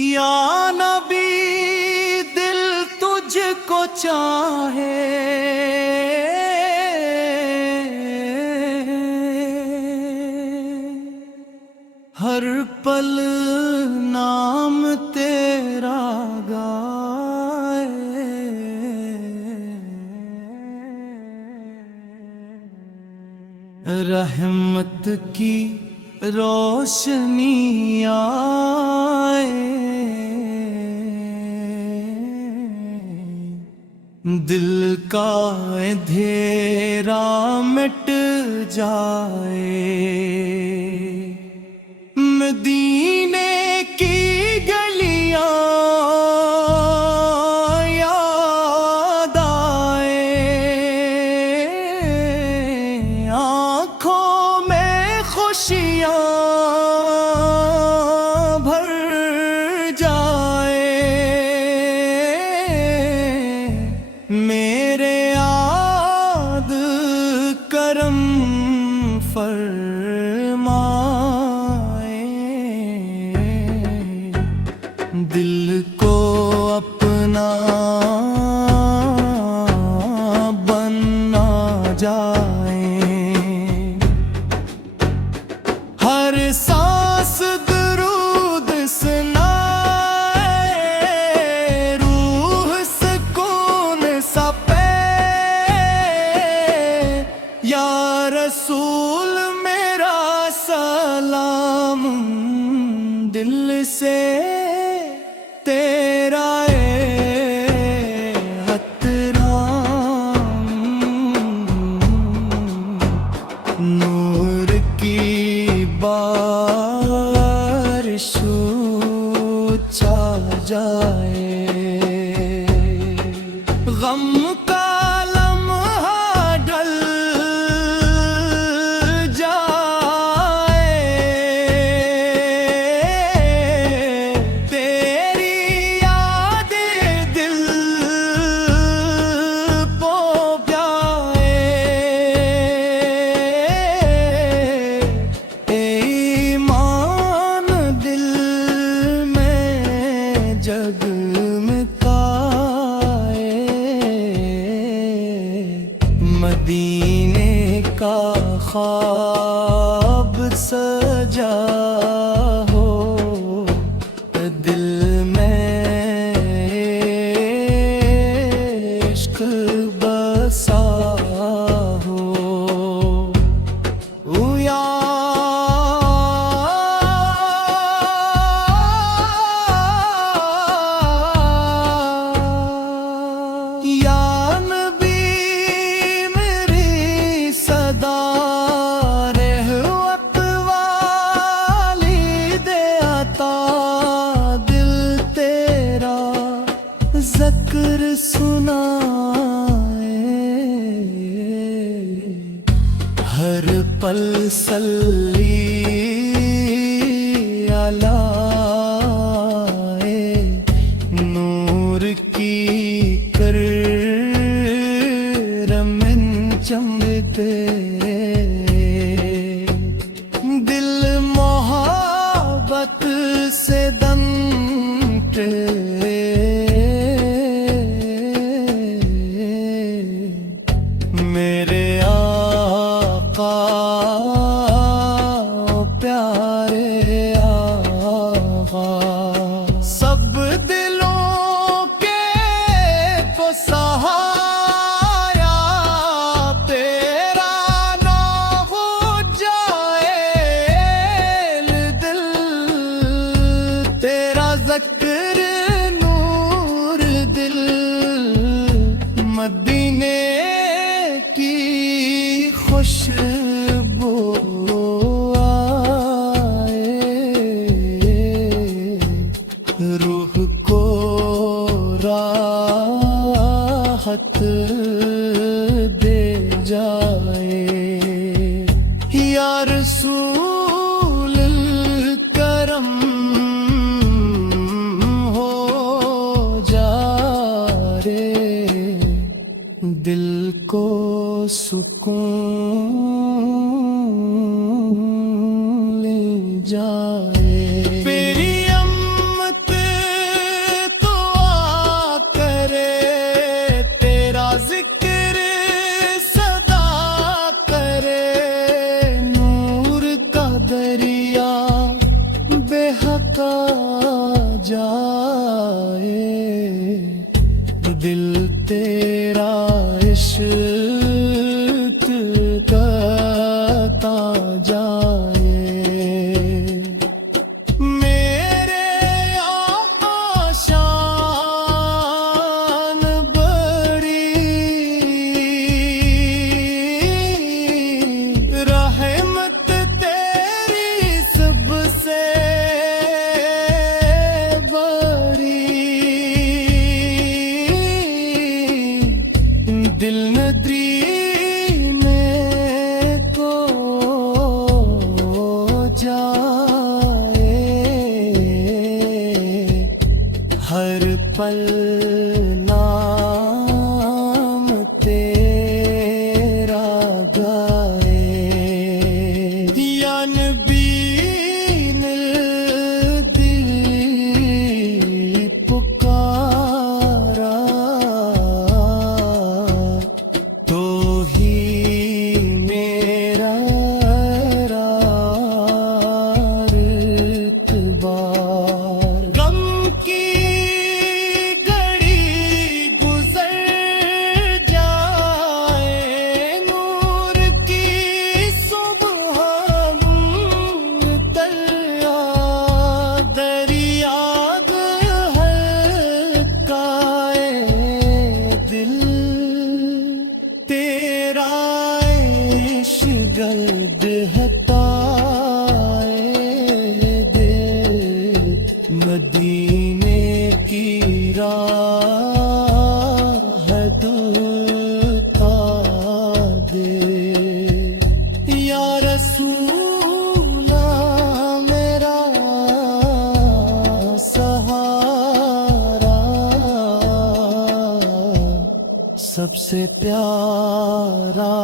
یا نبی دل تجھ کو چاہے، ہر پل نام تیرا گائے، رحمت کی روشنی آئے، دل کا اندھیرا مٹ جائے، مدینے کی گلیاں یاد آئے، آنکھوں میں خوشیاں بھر جائے، میرے یاد کرم دل کو اپنا بننا جائے، ہر سانس درود سنائے، روح سکون سا پے، یا رسول میرا سلام دل سے تیرا احترام، نور کی بارش چھا جائے، غم کا لمحہ ڈل مدینے کا خواب سجا ہو، دل میں عشق بسا ہو، یا نبی ذکر سنائے، ہر پل صلی علیہ، نور کی کرم چمکتے، دل محبت سے دمتے، میرے آقا پیارے آقا، سب دلوں کے کو سہایا تیرا نام ہو جائے، دل تیرا ذکر نور دل، مدینے کی خوشبو آئے، روح کو راحت دے جائے، یا رسول کرم ہو جا رے، دل کو سکون لے جائے، میری امت جائے دل تیرا عشق کرتا جائے میرے آشان بڑی رحمت تیری سب سے دل ندری میں کو جائے ہر پل نام تیرا گائے یا نبی مل دل پکارا تو ہی میرا اعتبار غم کی گھڑی گزر جائے نور کی صبح تلیا دریا ہلکائے دل تیرا عشق گرد ہٹائے دل مدینے کی راہ دلتا دے یا رسول میرا سہارا سب سے پیارا